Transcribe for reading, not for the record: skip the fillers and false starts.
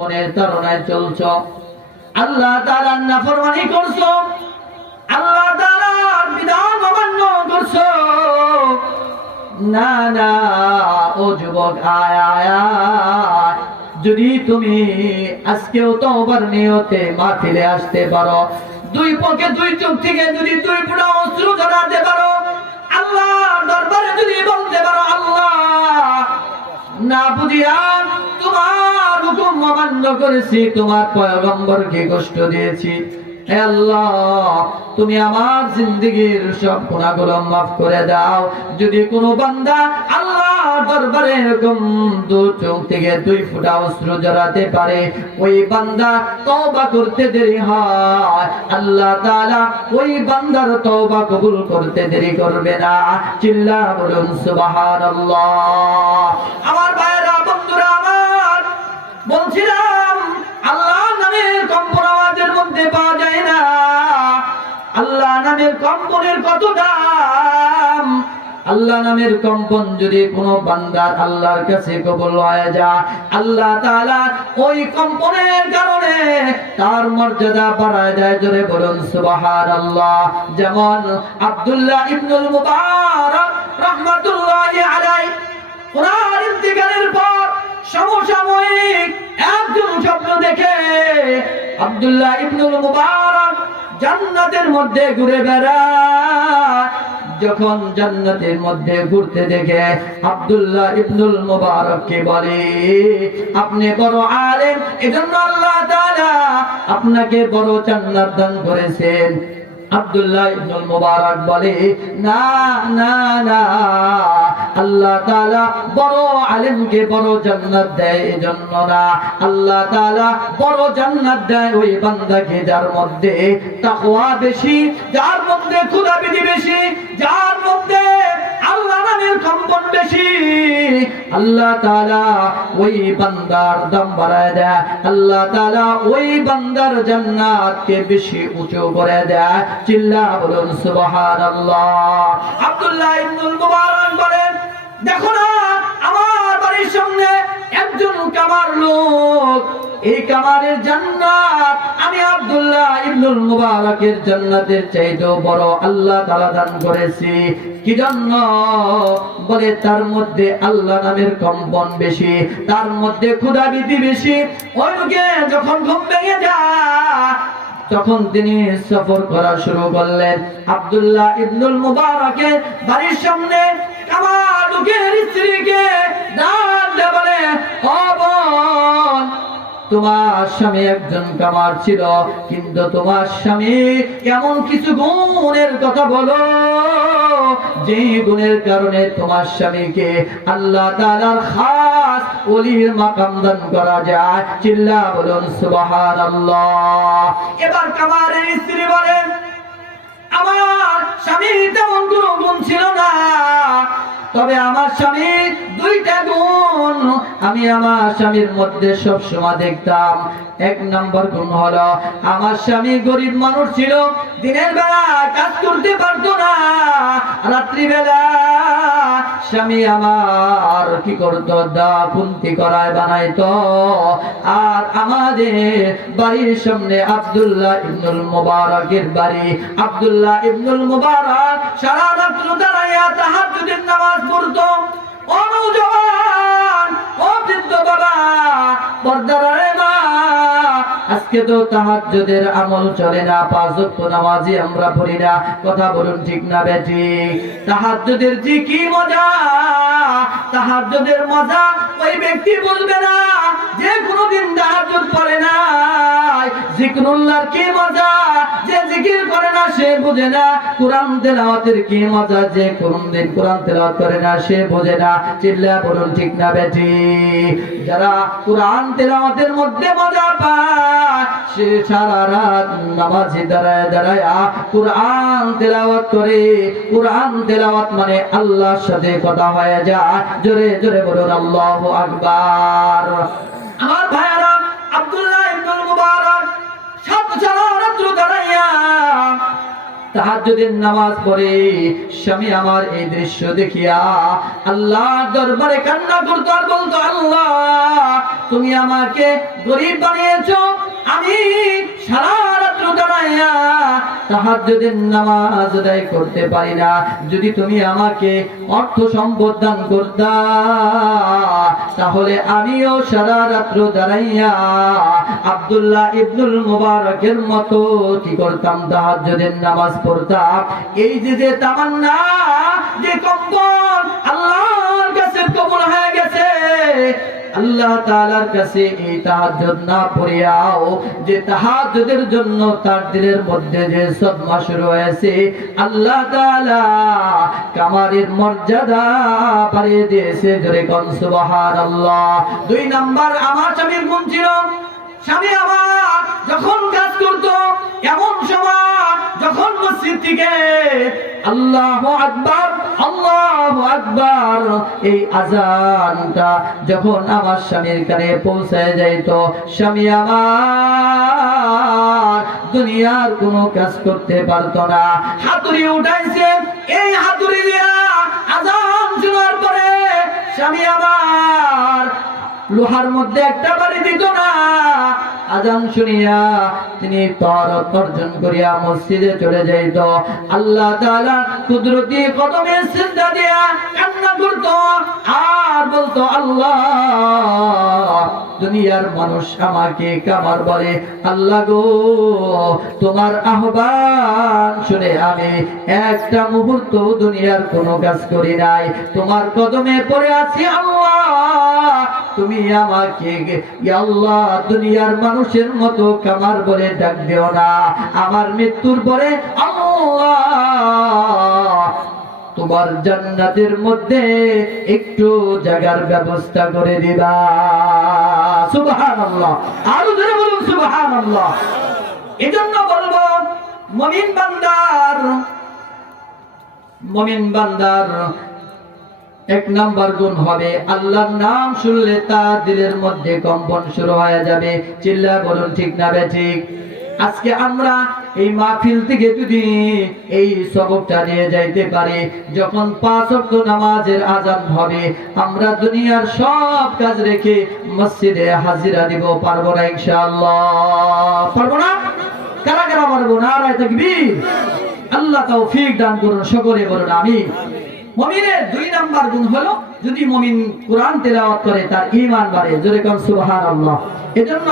মনের তাড়নায় চলছো, আল্লাহ তাআলার নাফরমানি করছো, আল্লাহ তাআলার বিধান অমান্য করছো। না না ও যুবক, আয় আয় আয়, যদি তুমি আজকেও তওবার নিয়তে মাহফিলে আসতে পারো, দুই পক্ষে দুই চোখ থেকে যদি দুই ফোঁটা অশ্রু ঝরাতে পারো, আল্লাহর দরবারে যদি বলতে পারো, আল্লাহ না বুঝিয়া তোমার হুকুম অমান্য করেছি, তোমার পয়গম্বরকে কষ্ট দিয়েছি, হে আল্লাহ তুমি আমার জিন্দেগীর সব গুনাহগুলো মাফ করে দাও। যদি কোনো বান্দা আল্লাহর দরবারে এরকম দু চোখ থেকে দুই ফোঁটা অশ্রু ঝরাতে পারে, ওই বান্দা তওবা করতে দেরি হয়, আল্লাহ তাআলা ওই বান্দার তওবা কবুল করতে দেরি করবে না। চিল্লা বলুন সুবহানাল্লাহ। আমার ভাইরা, বন্ধুরা আমার, বলছিলাম আল্লাহ নামের কম্পন আমাদের মধ্যে পাওয়া যায় না। আল্লাহ নামের কম্পনের কত দাম! আল্লাহ নামের কম্পন যদি কোনো বান্দার আল্লাহর কাছে কবুল হয়ে যায়, আল্লাহ তাআলা ওই কম্পনের কারণে তার মর্যাদা বাড়ায় দেয়। জোরে বলুন সুবহানাল্লাহ। যেমন আব্দুল্লাহ ইবনুল মুবারক রাহমাতুল্লাহি আলাইহি ওনার ইন্তেকালের পর সমসাময়িক একজন স্বপ্ন দেখে আব্দুল্লাহ ইবনুল মুবারক জান্নাতের মধ্যে ঘুরে বেড়ায়। যখন জান্নাতের মধ্যে ঘুরতে দেখে আব্দুল্লাহ ইবনুল মুবারককে বলে, আপনি বড় আলেম, এজন্য আল্লাহ তাআলা আপনাকে বড় জান্নাত দান করেছেন। আব্দুল্লাহ ইবনুল মুবারক বলে, না না না, আল্লাহ তাআলা বড় আলেমকে বড় জান্নাত দেয় এজন্য না, আল্লাহ তাআলা বড় জান্নাত দেয় ওই বান্দাকে যার মধ্যে তাকওয়া বেশি, যার মধ্যে খোদাবিধি বেশি, যার মধ্যে আল্লাহ নামের কম্পন বেশি। আল্লাহ তাআলা ওই বান্দার দাম বাড়ায় দেয়, আল্লাহ তাআলা ওই বান্দার জান্নাতকে বেশি উঁচু করে দেয়। চিল্লা বলুন সুবহানাল্লাহ। আব্দুল্লাহ ইবনুল মুবারক বলেন, দেখো না আমার বাড়ির সামনে একজন কামার লোক, এই কামারের জান্নাত আমি আব্দুল্লাহ ইবনুল মুবারকের জান্নাতের চাইতেও বড় আল্লাহ তাআলা দান করেছি। কি জন্য? বলে তার মধ্যে আল্লাহ নামের কম্পন বেশি, তার মধ্যে খোদাবিধি বেশি। ওই লোকে যখন ঘুম ভেঙে যায় তখন তিনি সফর করা শুরু করলেন। আব্দুল্লাহ ইবনুল মুবারকের বাড়ির সামনে কামার লোকের স্ত্রীকে ডাক দিয়ে বলে, ও বোন, তোমার স্বামী একজন কামার ছিল, কিন্তু তোমার স্বামী এমন কিছু গুণের কথা বলো যে গুণের কারণে তোমার স্বামীকে আল্লাহ তাআলার খাস ওলির মাকাম দান করা যায়। চিল্লা বলুন সুবহানাল্লাহ। এবার কামারের স্ত্রী বলেন, আমার স্বামী তেমন কোনো গুণ ছিল না, তবে আমার স্বামীর দুইটা গুণ আমি আমার স্বামীর মধ্যে সব সময় দেখতাম। এক নম্বর গুণ হলো, আমার স্বামী গরিব মানুষ ছিল, দিনের বেলা কাজ করতে পারতো না, রাত্রি বেলা স্বামী আমার কি করতো, দা পুন্তি করায় বানাইতো। আর আমাদের বাড়ির সামনে আব্দুল্লাহ ইবনুল মুবারকের বাড়ি, আব্দুল্লাহ ইবনুল মুবারক সারা রাত্র দাঁড়াইয়া তাহাজ্জুদের নামাজ পড়তো। ও নওজওয়ান, ও বৃদ্ধ বাবা, পর্দার মা, আজকে তো তাহাজ্জুদের আমল চলে না, পাঁচ ওয়াক্ত নামাজই আমরা পড়ি না। কথা বলুন ঠিক না বেঠিক? তাহাজ্জুদের যে কি মজা, তাহাজ্জুদের মজা ওই ব্যক্তি বুঝবে না যে কোনোদিন তাহাজ্জুদ পড়ে না। জিকরুল্লাহর কি মজা, যে জিকির করে না সে বুঝে না। কোরআন তেলাওয়াতের কি মজা, যে কোনদিন কোরআন তেলাওয়াত করে না সে বুঝে না। চিল্লা বলুন ঠিক না বেঠিক? যারা কোরআন তেলাওয়াতের মধ্যে মজা পায় সে সারা রাত নামাজে দাঁড়ায় দাঁড়ায় কোরআন তেলাওয়াত করে। কোরআন তেলাওয়াত মানে আল্লাহর সাথে কথা হয়ে যায়। জোরে জোরে বলুন আল্লাহু আকবার। আমার ভাইরা, আব্দুল্লাহ ইবনুল মুবারক সারা রাত দাঁড়াইয়া তাহাজ্জুদের নামাজ পড়ে। স্বামী আমার এই দৃশ্য দেখিয়া আল্লাহর দরবারে কান্না করতো আর বলতো, আল্লাহ তুমি আমাকে গরিব বানিয়েছো, আমি সারা রাত্র দাঁড়াইয়া তাহাজ্জুদের নামাজ আদায় করতে পারি না। যদি তুমি আমাকে অর্থ সম্পদ দান করতা, তাহলে আমিও সারা রাত্র দাঁড়াইয়া আব্দুল্লাহ ইবনুল মুবারকের মতো কি করতাম, তাহাজ্জুদের নামাজ পড়তাম। এই যে তামান্না, যে কম্পন আল্লাহর কাছে কবুল হয়ে গেছে। আল্লাহ তাআলার কাছে এই তাহাজ্জুদ না পড়িয়াও যে তাহাজ্জুদের জন্য তার দিলের মধ্যে যে সদমা শুরু হয়েছে, আল্লাহ তাআলা কামারের মর্যাদা বাড়িয়ে দিয়েছে। জোরে কোন সুবহানাল্লাহ। 2 নাম্বার আমার স্বামীর গুণ ছিল, স্বামী আমার যখন কাজ করতো, এমন সময় যখন মসজিদ থেকে আল্লাহু আকবার আল্লাহু আকবার এই আযানটা যখন আমার স্বামীর কানে পৌঁছায় যাইত, স্বামী আমার দুনিয়ার কোনো কাজ করতে পারতো না। হাতুড়ি উঠাইছে, এই হাতুড়ি দিয়া আযান শোনার পরে স্বামী আমার লোহার মধ্যে একটা বাড়ি দিত না। আযান শুনিয়া তিনি তহরত অর্জন করিয়া মসজিদে চলে যাইত। আল্লাহ তাআলা কুদরতি কদমে সিজদা দিয়া কান্না করত আর বলতো, আল্লাহ দুনিয়ার মানুষ আমাকে কামার বলে, আল্লাহ গো তোমার আহ্বান শুনে আমি একটা মুহূর্ত দুনিয়ার কোনো কাজ করি নাই, তোমার কদমে পড়ে আছি। আল্লাহ তুমি আমাকে ইয়া আল্লাহ দুনিয়ার মানুষের মতো কামার বলে ডাক দিও না। আমার মৃত্যুর পরে আল্লাহ তোমার জান্নাতের মধ্যে একটু জায়গার ব্যবস্থা করে দিবা। সুবহানাল্লাহ। আরো জোরে বলুন সুবহানাল্লাহ। এজন্য বলবো, মুমিন বান্দার 1 নাম্বার গুণ হবে, আল্লাহর নাম শুনলে তার দিলের মধ্যে কম্পন শুরু হয়ে যাবে। চিল্লা বলুন ঠিক না বেঠিক? আজকে আমরা এই মাহফিল থেকে যদি এই সবকটা নিয়ে যাইতে পারি, যখন 5 ওয়াক্ত নামাজের আযান হবে, আমরা দুনিয়ার সব কাজ রেখে মসজিদে হাজিরা দিব। পারবো না ইনশাআল্লাহ? পারবো না? কারা কারা পারবো? নারায়ে তাকবীর। আল্লাহ তৌফিক দান করুন, সকলে বলুন আমিন। মুমিনের 2 নাম্বার গুণ হলো, যদি মুমিন কোরআন তেলাওয়াত করে তার ঈমান বাড়ে। জোরে কোন সুবহানাল্লাহ। এজন্য